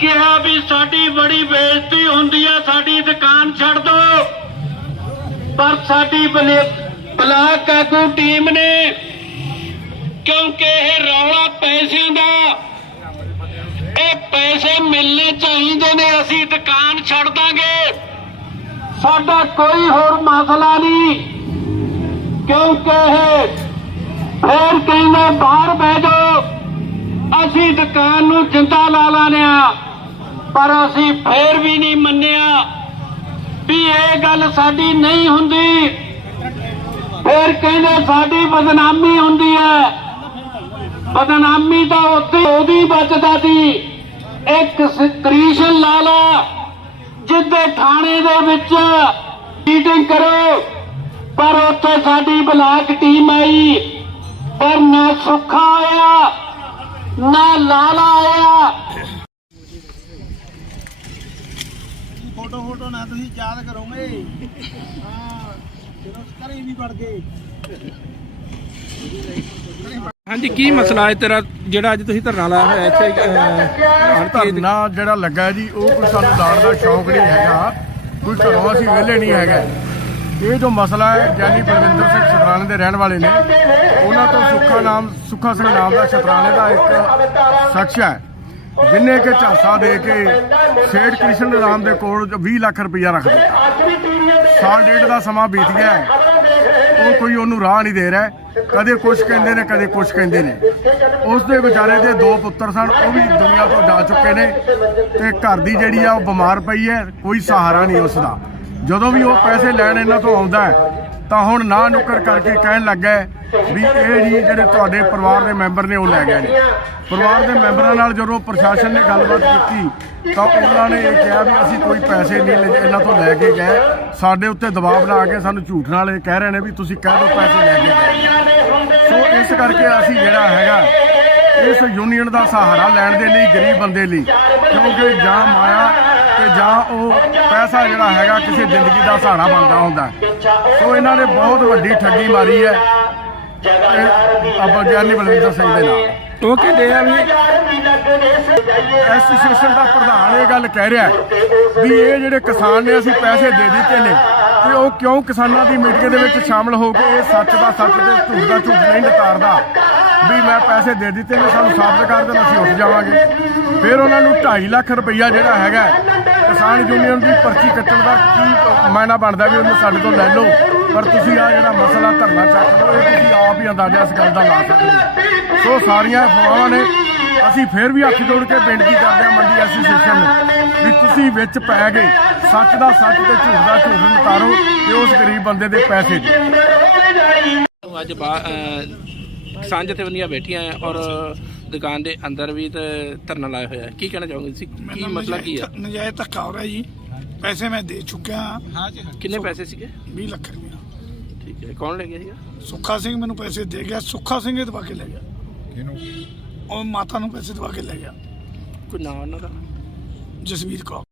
ਕਿਹਾ ਵੀ ਸਾਡੀ ਬੜੀ ਬੇਇੱਜ਼ਤੀ ਹੁੰਦੀ ਹੈ ਸਾਡੀ ਦੁਕਾਨ ਛੱਡ ਦਿਓ ਪਰ ਸਾਡੀ ਬਲਾਕ ਆਗੂ ਟੀਮ ਨੇ ਕਿਉਂਕਿ ਇਹ ਰੌਲਾ ਪੈਸਿਆਂ ਦਾ, ਇਹ ਪੈਸੇ ਮਿਲਣੇ ਚਾਹੀਦੇ ਨੇ, ਅਸੀਂ ਦੁਕਾਨ ਛੱਡ ਦਾਂਗੇ। ਸਾਡਾ ਕੋਈ ਹੋਰ ਮਸਲਾ ਨਹੀਂ, ਕਿਉਂਕਿ ਇਹ ਫੇਰ ਕਹਿੰਦੇ ਬਾਹਰ ਬਹਿ ਜਾਓ। ਅਸੀਂ ਦੁਕਾਨ ਨੂੰ ਜਿੰਦਾ ਲਾ ਲਾਨੇ ਆ ਪਰ ਅਸੀਂ ਫੇਰ ਵੀ ਨਹੀਂ ਮੰਨਿਆ ਵੀ ਇਹ ਗੱਲ ਸਾਡੀ ਨਹੀਂ ਹੁੰਦੀ। ਫੇਰ ਕਹਿੰਦੇ ਸਾਡੀ ਬਦਨਾਮੀ ਹੁੰਦੀ ਹੈ। ਬਦਨਾਮੀ ਤਾਂ ਉੱਥੇ ਉਹਦੀ ਬਚਦਾ ਸੀ। ਇੱਕ ਕ੍ਰਿਸ਼ਨ ਲਾਲਾ ਲਾ ਜਿੱਦੇ ਥਾਣੇ ਦੇ ਵਿੱਚ ਮੀਟਿੰਗ ਕਰੋ, ਪਰ ਉੱਥੇ ਸਾਡੀ ਬਲਾਕ ਟੀਮ ਆਈ, ਪਰ ਨਾ ਸੁੱਖਾ ਆਇਆ ਲਾਲਾ ਆਇਆ। ਫੋਟੋ ਫੋਟੋ ਨਾ ਤੁਸੀਂ ਯਾਦ ਕਰੋਗੇ। ਹਾਂ ਜਦੋਂ ਘਰੇ ਵੀ ਵੜ ਗਏ। ਹਾਂਜੀ ਕੀ ਮਸਲਾ ਹੈ ਤੇਰਾ? ਜਿਹੜਾ ਅੱਜ ਤੁਸੀਂ ਧਰਨਾ ਲਾਇਆ ਹੋਇਆ ਇੱਥੇ ਧਰਨਾ ਜਿਹੜਾ ਲੱਗਾ ਜੀ ਉਹ ਕੋਈ ਸਾਨੂੰ ਲਾਣ ਦਾ ਸ਼ੌਂਕ ਨਹੀਂ ਹੈਗਾ। ਕੋਈ ਘਰੋਂ ਅਸੀਂ ਵਿਹਲੇ ਨਹੀਂ ਹੈਗੇ। ਇਹ ਜੋ ਮਸਲਾ ਹੈ, ਗਿਆਨੀ ਬਲਵਿੰਦਰ ਸਿੰਘ ਸ਼ਤਰਾਣੇ ਦੇ ਰਹਿਣ ਵਾਲੇ ਨੇ, ਉਹਨਾਂ ਤੋਂ ਸੁੱਖਾ ਨਾਮ, ਸੁੱਖਾ ਸਿੰਘ ਨਾਮ ਦਾ ਸ਼ਤਰਾਣੇ ਦਾ ਇੱਕ ਸ਼ਖਸ ਹੈ, ਜਿਨੇ ਕਿ ਝਾਂਸਾ ਦੇ ਕੇ ਸੇਠ ਕ੍ਰਿਸ਼ਨ ਰਾਮ ਦੇ ਕੋਲ 20 ਲੱਖ ਰੁਪਇਆ ਰੱਖ ਦਿੱਤਾ। ਸਾਲ ਡੇਢ ਦਾ ਸਮਾਂ ਬੀਤ ਗਿਆ ਹੈ, ਉਹ ਕੋਈ ਉਹਨੂੰ ਰਾਹ ਨਹੀਂ ਦੇ ਰਿਹਾ ਕਦੇ ਕੁਛ ਕਹਿੰਦੇ ਨੇ, ਕਦੇ ਕੁਛ ਕਹਿੰਦੇ ਨੇ। ਉਸ ਦੇ ਵਿਚਾਰੇ ਦੇ ਦੋ ਪੁੱਤਰ ਸਨ, ਉਹ ਵੀ ਦੁਨੀਆ ਤੋਂ ਜਾ ਚੁੱਕੇ ਨੇ ਤੇ ਘਰ ਦੀ ਜਿਹੜੀ ਆ ਉਹ ਬਿਮਾਰ ਪਈ ਹੈ, ਕੋਈ ਸਹਾਰਾ ਨਹੀਂ ਉਸ ਦਾ। ਜਦੋਂ ਵੀ ਉਹ ਪੈਸੇ ਲੈਣ ਇਹਨਾਂ ਤੋਂ ਆਉਂਦਾ ਹੈ, ਤਾਂ ਹੁਣ ਨਾ ਨੁੱਕਰ ਕਰਕੇ ਕਹਿਣ ਲੱਗਾ ਹੈ ਵੀ ਇਹ ਜੀ ਜਿਹੜੇ ਤੁਹਾਡੇ ਪਰਿਵਾਰ ਦੇ ਮੈਂਬਰ ਨੇ ਉਹ ਲੈ ਗਏ ਨੇ। ਪਰਿਵਾਰ ਦੇ ਮੈਂਬਰਾਂ ਨਾਲ ਜਦੋਂ ਪ੍ਰਸ਼ਾਸਨ ਨੇ ਗੱਲਬਾਤ ਕੀਤੀ, ਤਾਂ ਉਹਨਾਂ ਨੇ ਇਹ ਕਿਹਾ ਵੀ ਅਸੀਂ ਕੋਈ ਪੈਸੇ ਨਹੀਂ ਇਹਨਾਂ ਤੋਂ ਲੈ ਕੇ ਗਏ। ਸਾਡੇ ਉੱਤੇ ਦਬਾਅ ਬਣਾ ਕੇ ਸਾਨੂੰ ਝੂਠ ਨਾਲ ਇਹ ਕਹਿ ਰਹੇ ਨੇ ਵੀ ਤੁਸੀਂ ਕਹਿ ਦਿਓ ਪੈਸੇ ਲੈ ਕੇ ਗਏ ਸੋ ਇਸ ਕਰਕੇ ਅਸੀਂ ਜਿਹੜਾ ਹੈਗਾ, ਇਸ ਯੂਨੀਅਨ ਦਾ ਸਹਾਰਾ ਲੈਣ ਦੇ ਲਈ, ਗਰੀਬ ਬੰਦੇ ਲਈ, ਕਿਉਂਕਿ ਜਾਂ ਮਾਇਆ ਤੇ ਜਾਂ ਉਹ ਪੈਸਾ ਜਿਹੜਾ ਹੈਗਾ ਕਿਸੇ ਜ਼ਿੰਦਗੀ ਦਾ ਸਹਾਰਾ ਬਣਦਾ ਹੁੰਦਾ। ਸੋ ਇਹਨਾਂ ਨੇ ਬਹੁਤ ਵੱਡੀ ਠੱਗੀ ਮਾਰੀ ਹੈ ਆਪਾਂ ਗਿਆਨੀ ਬਲਵਿੰਦਰ ਸਿੰਘ ਦੇ ਨਾਲ ਉਹ ਕਹਿੰਦੇ ਆ ਵੀ ਐਸੋਸੀਏਸ਼ਨ ਦਾ ਪ੍ਰਧਾਨ ਇਹ ਗੱਲ ਕਹਿ ਰਿਹਾ ਵੀ ਇਹ ਜਿਹੜੇ ਕਿਸਾਨ ਨੇ ਅਸੀਂ ਪੈਸੇ ਦੇ ਦਿੱਤੇ ਨੇ ਤੇ ਉਹ ਕਿਉਂ ਕਿਸਾਨਾਂ ਦੀ ਮੀਟਿੰਗ ਦੇ ਵਿੱਚ ਸ਼ਾਮਲ ਹੋ ਕੇ ਇਹ ਸੱਚ ਦਾ ਸੱਚ ਤੇ ਝੂਠ ਦਾ ਝੂਠ ਨਹੀਂ ਨਕਾਰਦਾ ਵੀ ਮੈਂ ਪੈਸੇ ਦੇ ਦਿੱਤੇ ਨੇ, ਸਾਨੂੰ ਸਾਬਤ ਕਰ ਦੇਣ, ਅਸੀਂ ਉੱਠ ਜਾਵਾਂਗੇ। ਫਿਰ ਉਹਨਾਂ ਨੂੰ 2.5 ਲੱਖ ਰੁਪਈਆ ਜਿਹੜਾ ਹੈਗਾ ਕਿਸਾਨ ਯੂਨੀਅਨ ਦੀ ਪਰਚੀ ਕੱਟਣ ਦਾ ਕੀ ਮਾਇਨਾ ਬਣਦਾ ਵੀ ਉਹਨੂੰ ਸਾਡੇ ਤੋਂ ਲੈ ਲਓ। ਪਰ ਤੁਸੀਂ ਆ ਜਿਹੜਾ ਮਸਲਾ ਧਰਨਾ ਚੱਕ ਲਓ, ਇਹ ਤੁਸੀਂ ਆਪ ਹੀ ਅੰਦਾਜ਼ਾ ਇਸ ਗੱਲ ਦਾ ਲਾ ਸਕਦੇ ਸੋ ਸਾਰੀਆਂ ਅਫਵਾਹਾਂ ਨੇ, ਅਸੀਂ ਫਿਰ ਵੀ ਹੱਥ ਜੋੜ ਕੇ ਬੇਨਤੀ ਕਰਦੇ ਹਾਂ ਮੰਡੀ ਐਸੋਸੀਏਸ਼ਨ ਨੂੰ ਵੀ ਤੁਸੀਂ ਵਿੱਚ ਪੈ ਗਏ ਸੱਚ ਦਾ ਸੱਚ ਤੇ ਝੂਠ ਦਾ ਝੂਠ ਨਿਤਾਰੋ ਤੇ ਉਸ ਗਰੀਬ ਬੰਦੇ ਦੇ ਪੈਸੇ ਅੱਜ ਕਿਸਾਨ ਜਥੇਬੰਦੀਆਂ ਬੈਠੀਆਂ ਹੈ ਔਰ ਦੁਕਾਨ ਦੇ ਅੰਦਰ ਵੀ ਤੇ ਧਰਨਾ ਲਾਇਆ ਹੋਇਆ ਹੈ। ਕੀ ਕਹਿਣਾ ਚਾਹੋਗੇ ਤੁਸੀਂ? ਕੀ ਮਸਲਾ ਕੀ ਹੈ? ਨਜਾਇਜ਼ ਧੱਕਾ ਹੋ ਰਿਹਾ ਜੀ। ਪੈਸੇ ਮੈਂ ਦੇ ਚੁੱਕਿਆ। ਹਾਂ ਕਿੰਨੇ ਪੈਸੇ ਸੀਗੇ? 20 ਲੱਖ ਰੁਪਇਆ ਠੀਕ ਹੈ। ਕੌਣ ਲੈ ਗਿਆ ਸੀਗਾ? ਸੁੱਖਾ ਸਿੰਘ ਮੈਨੂੰ ਪੈਸੇ ਦੇ ਗਿਆ। ਸੁੱਖਾ ਸਿੰਘ ਇਹ ਦਵਾ ਕੇ ਲੈ ਗਿਆ। ਕਿਹਨੂੰ? ਉਹ ਮਾਤਾ ਨੂੰ ਪੈਸੇ ਦਵਾ ਕੇ ਲੈ ਗਿਆ। ਕੋਈ ਨਾਮ ਉਹਨਾਂ ਦਾ? ਜਸਵੀਰ ਕੌਰ।